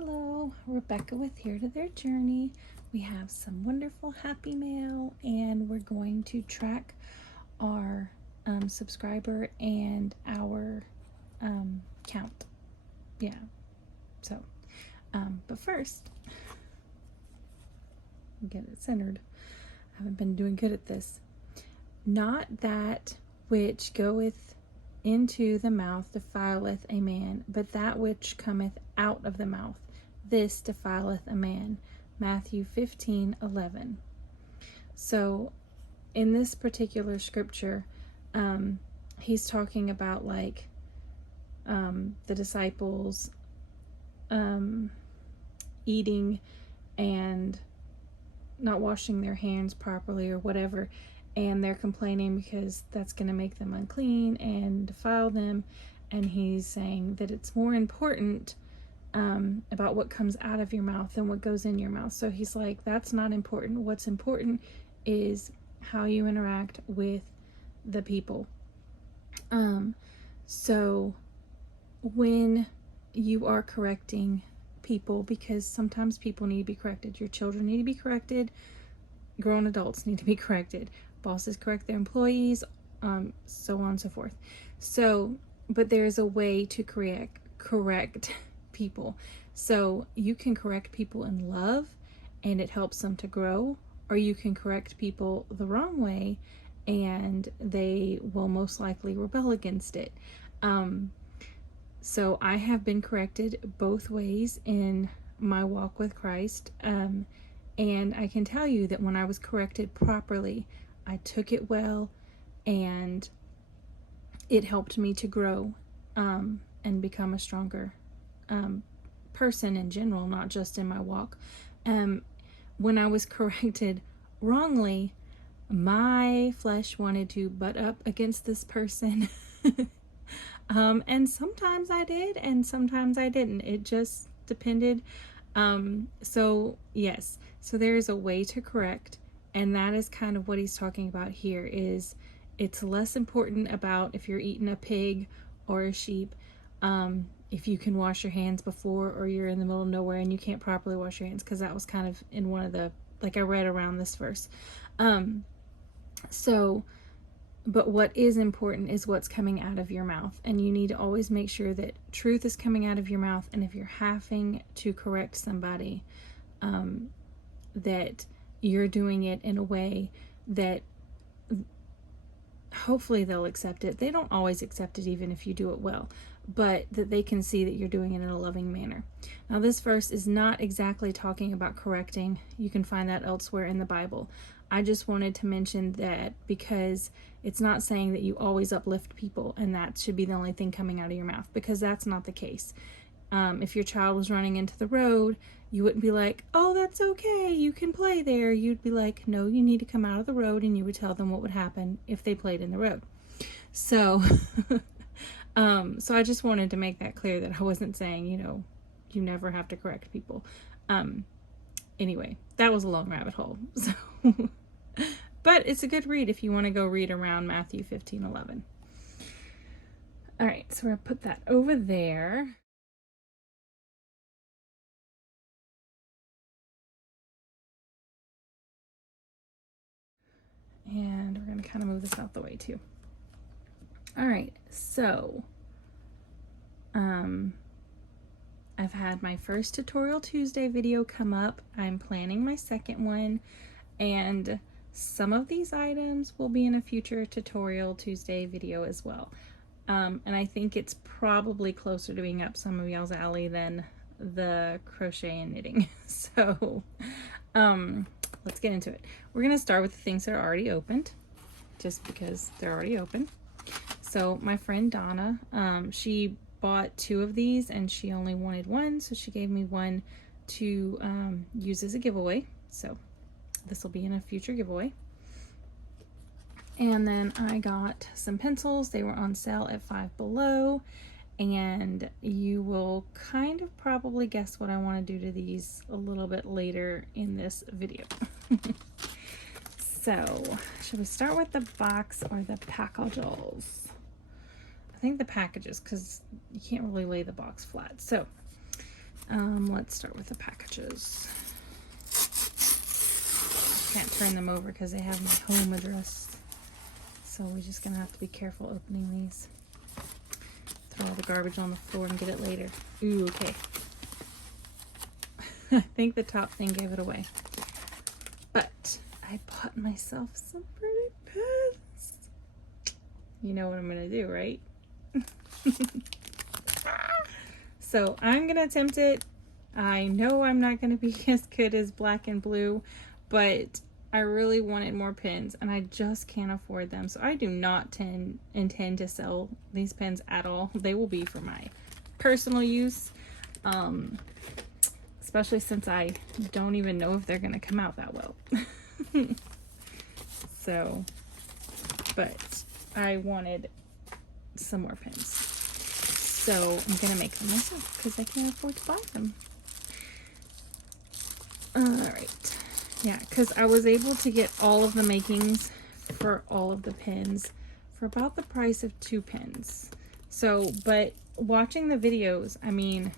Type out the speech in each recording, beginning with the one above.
Hello, Rebecca with Here to Their Journey. We have some wonderful happy mail, and we're going to track our subscriber and our count. Yeah, so, but first, get it centered. I haven't been doing good at this. Not that which goeth into the mouth defileth a man, but that which cometh out of the mouth, this defileth a man. Matthew 15:11. So in this particular scripture, he's talking about like the disciples eating and not washing their hands properly or whatever, and they're complaining because that's going to make them unclean and defile them. And he's saying that it's more important about what comes out of your mouth than what goes in your mouth. So he's like, that's not important. What's important is how you interact with the people. So when you are correcting people, because sometimes people need to be corrected, your children need to be corrected, grown adults need to be corrected, bosses correct their employees, so on and so forth. So, but there's a way to correct people. So you can correct people in love and it helps them to grow, or you can correct people the wrong way and they will most likely rebel against it. So I have been corrected both ways in my walk with Christ. And I can tell you that when I was corrected properly, I took it well, and it helped me to grow and become a stronger person in general, not just in my walk. When I was corrected wrongly, my flesh wanted to butt up against this person. And sometimes I did, and sometimes I didn't. It just depended. So yes, so there is a way to correct, and that is kind of what he's talking about here. Is it's less important about if you're eating a pig or a sheep, if you can wash your hands before, or you're in the middle of nowhere and you can't properly wash your hands, because that was kind of in one of the, like I read around this verse. But what is important is what's coming out of your mouth. And you need to always make sure that truth is coming out of your mouth. And if you're having to correct somebody, that you're doing it in a way that hopefully they'll accept it. They don't always accept it, even if you do it well, but that they can see that you're doing it in a loving manner. Now, this verse is not exactly talking about correcting. You can find that elsewhere in the Bible. I just wanted to mention that because it's not saying that you always uplift people and that should be the only thing coming out of your mouth, because that's not the case. If your child was running into the road, you wouldn't be like, oh, that's okay, you can play there. You'd be like, no, you need to come out of the road, and you would tell them what would happen if they played in the road. So, so I just wanted to make that clear, that I wasn't saying, you never have to correct people. Anyway, that was a long rabbit hole. So, but it's a good read if you want to go read around Matthew 15:11. All right, so we're going to put that over there. And we're going to kind of move this out the way too. All right, so I've had my first Tutorial Tuesday video come up. I'm planning my second one, and some of these items will be in a future Tutorial Tuesday video as well. And I think it's probably closer to being up some of y'all's alley than the crochet and knitting. So let's get into it. We're going to start with the things that are already opened, just because they're already open. So my friend Donna, she bought 2 of these and she only wanted one, so she gave me one to use as a giveaway. So this will be in a future giveaway. And then I got some pencils. They were on sale at Five Below, and you will kind of probably guess what I want to do to these a little bit later in this video. So, should we start with the box or the packages? I think the packages, because you can't really lay the box flat. So, Let's start with the packages. Can't turn them over because they have my home address. So we're just gonna have to be careful opening these. Throw all the garbage on the floor and get it later. Ooh, okay. I think the top thing gave it away. But I bought myself some pretty pens. You know what I'm gonna do, right? So I'm gonna attempt it. I know I'm not gonna be as good as black and blue, but I really wanted more pens and I just can't afford them. So I do not intend to sell these pens at all. They will be for my personal use, especially since I don't even know if they're gonna come out that well. So, but I wanted some more pens. So I'm gonna make them myself because I can't afford to buy them. Alright. Yeah, because I was able to get all of the makings for all of the pens for about the price of 2 pens. So, but watching the videos, I mean,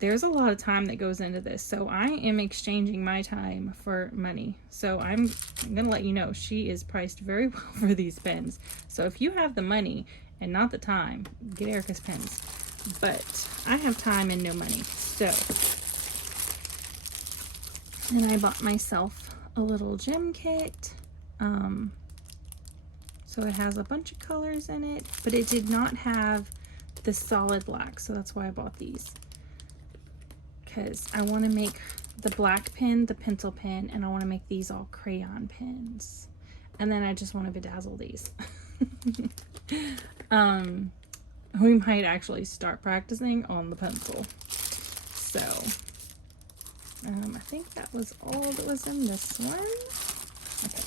there's a lot of time that goes into this. So I am exchanging my time for money. So I'm gonna let you know, she is priced very well for these pens. So if you have the money and not the time, get Erica's pens. But I have time and no money. So, and I bought myself a little gem kit. So it has a bunch of colors in it, but it did not have the solid black. So that's why I bought these. Because I want to make the black pen the pencil pen, and I want to make these all crayon pens. And then I just want to bedazzle these. We might actually start practicing on the pencil. So, I think that was all that was in this one. Okay.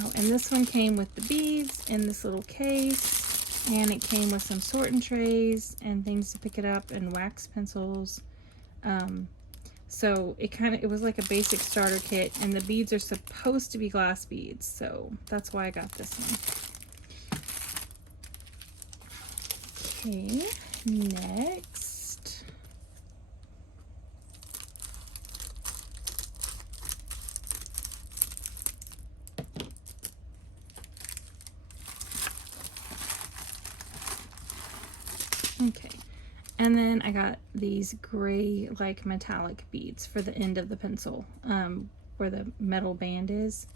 Oh, and this one came with the beads in this little case, and it came with some sorting trays and things to pick it up and wax pencils. So it was like a basic starter kit, and the beads are supposed to be glass beads, so that's why I got this one. Okay, next. Okay, and then I got these gray like metallic beads for the end of the pencil, where the metal band is.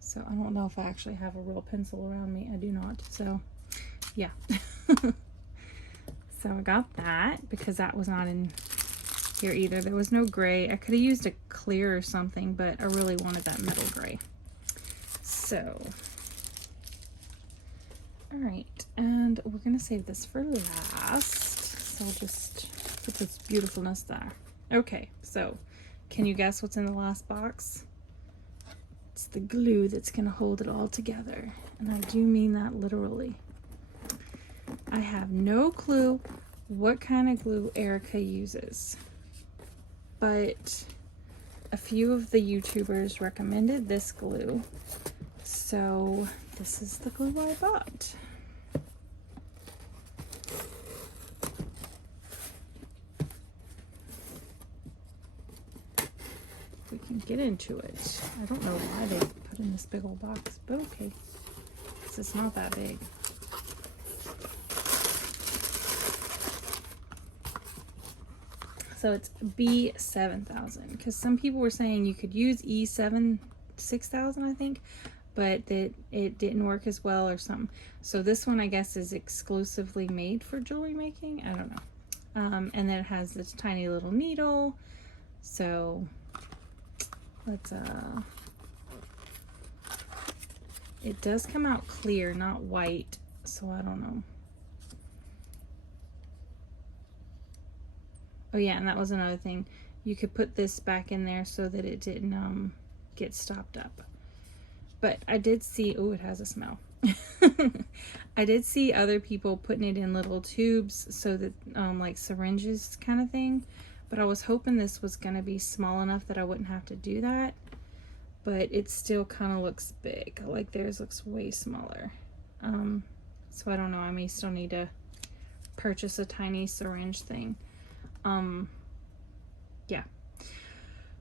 So I don't know if I actually have a real pencil around me. I do not, so yeah. So I got that because that was not in here either. There was no gray. I could have used a clear or something, but I really wanted that metal gray. So, all right, and we're gonna save this for last. So I'll just put this beautifulness there. Okay, so can you guess what's in the last box? It's the glue that's gonna hold it all together. And I do mean that literally. I have no clue what kind of glue Erica uses, but a few of the YouTubers recommended this glue, so this is the glue I bought. We can get into it. I don't know why they put in this big old box, but okay, because it's not that big. So it's B7000, because some people were saying you could use E7 6000, I think, but that it didn't work as well or something. So this one, I guess, is exclusively made for jewelry making. I don't know. And then it has this tiny little needle. So let's it does come out clear, not white. So I don't know. Oh yeah, and that was another thing. You could put this back in there so that it didn't get stopped up. But I did see, oh, it has a smell. I did see other people putting it in little tubes so that, like syringes kind of thing. But I was hoping this was going to be small enough that I wouldn't have to do that. But it still kind of looks big. Like theirs looks way smaller. So I don't know, I may still need to purchase a tiny syringe thing. Yeah.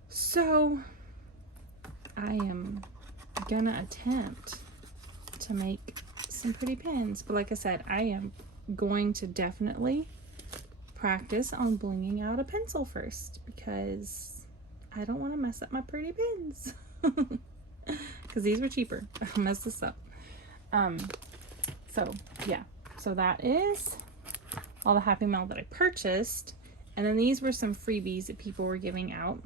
So I am gonna attempt to make some pretty pins, but like I said, I am going to definitely practice on blinging out a pencil first, because I don't want to mess up my pretty pins. Because these were cheaper. I'll mess this up. So yeah, so that is all the Happy Mail that I purchased, and then these were some freebies that people were giving out.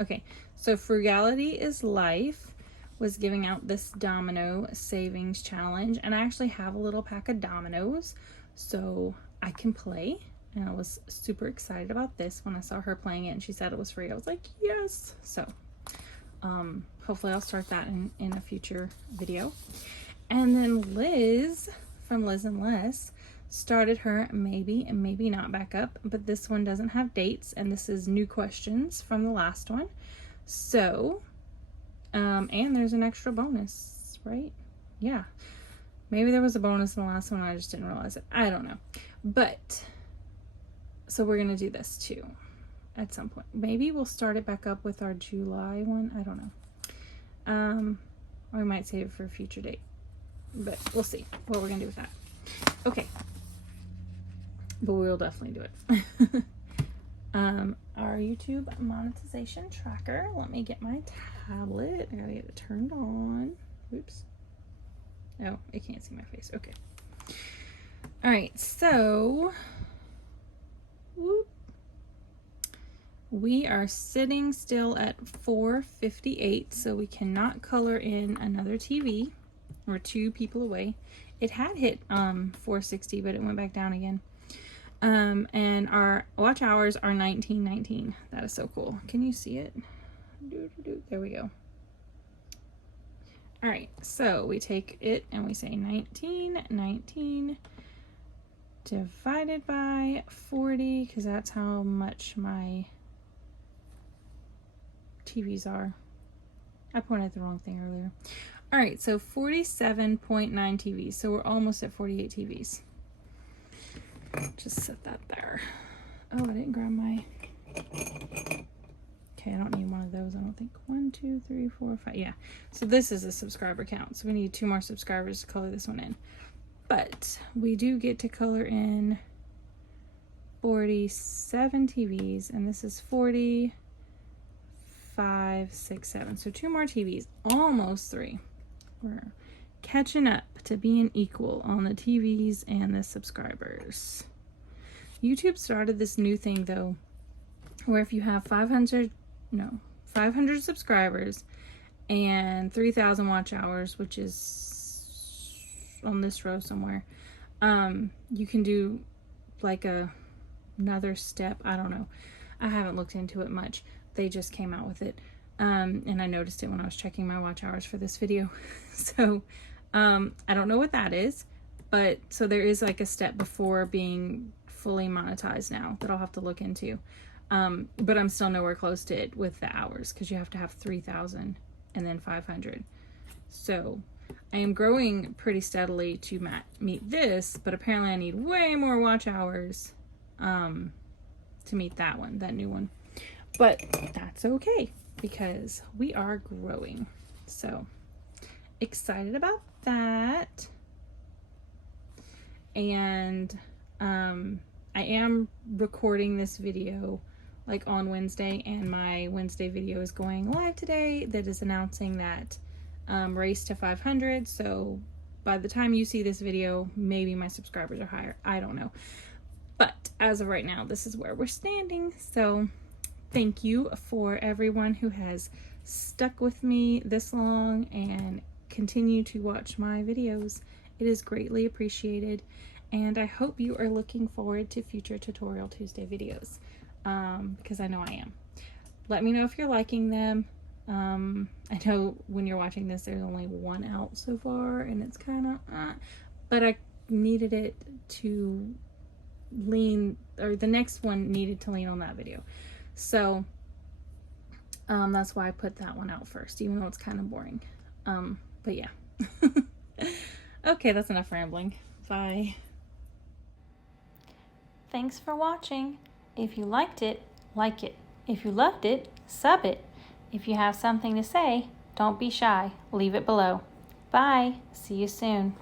Okay, so Frugality is Life was giving out this domino savings challenge, and I actually have a little pack of dominoes so I can play, and I was super excited about this when I saw her playing it and she said it was free. I was like, yes. So hopefully I'll start that in a future video. And then Liz from Liz and Les started her maybe and maybe not back up, but this one doesn't have dates, and this is new questions from the last one. So and there's an extra bonus, right? Yeah, maybe there was a bonus in the last one, I just didn't realize it. I don't know. But so we're gonna do this too at some point. Maybe we'll start it back up with our July one. I don't know. Or we might save it for a future date, but we'll see what we're gonna do with that. Okay, but we'll definitely do it. Our YouTube monetization tracker. Let me get my tablet. I gotta get it turned on. Oops. Oh, it can't see my face. Okay. All right, so whoop. We are sitting still at 458, so we cannot color in another TV. We're 2 people away. It had hit 460, but it went back down again. And our watch hours are 1919. That is so cool. Can you see it? There we go. All right, so we take it and we say 1919 divided by 40, because that's how much my TVs are. I pointed at the wrong thing earlier. All right, so 47.9 TVs. So we're almost at 48 TVs. Just set that there. Oh, I didn't grab my... Okay, I don't need one of those, I don't think. 1, 2, 3, 4, 5. Yeah, so this is a subscriber count. So we need 2 more subscribers to color this one in. But we do get to color in 47 TVs, and this is 40, 5, 6, 7. So 2 more TVs, almost 3. We're catching up to being equal on the TVs and the subscribers. YouTube started this new thing though, where if you have 500 subscribers and 3,000 watch hours, which is on this row somewhere, you can do like another step. I don't know. I haven't looked into it much. They just came out with it. And I noticed it when I was checking my watch hours for this video. So I don't know what that is, but so there is like a step before being fully monetized now that I'll have to look into. But I'm still nowhere close to it with the hours, because you have to have 3,000 and then 500. So I am growing pretty steadily to meet this, but apparently I need way more watch hours to meet that one, that new one. But that's okay, because we are growing. So excited about that. And I am recording this video like on Wednesday, and my Wednesday video is going live today that is announcing that race to 500. So by the time you see this video, maybe my subscribers are higher. I don't know. But as of right now, this is where we're standing. So thank you for everyone who has stuck with me this long and continue to watch my videos. It is greatly appreciated, and I hope you are looking forward to future Tutorial Tuesday videos, because I know I am. Let me know if you're liking them. I know when you're watching this, there's only one out so far, and it's kind of but I needed it to lean, or the next one needed to lean on that video. So that's why I put that one out first, even though it's kind of boring. But yeah. Okay, that's enough rambling. Bye. Thanks for watching. If you liked it, like it. If you loved it, sub it. If you have something to say, don't be shy. Leave it below. Bye. See you soon.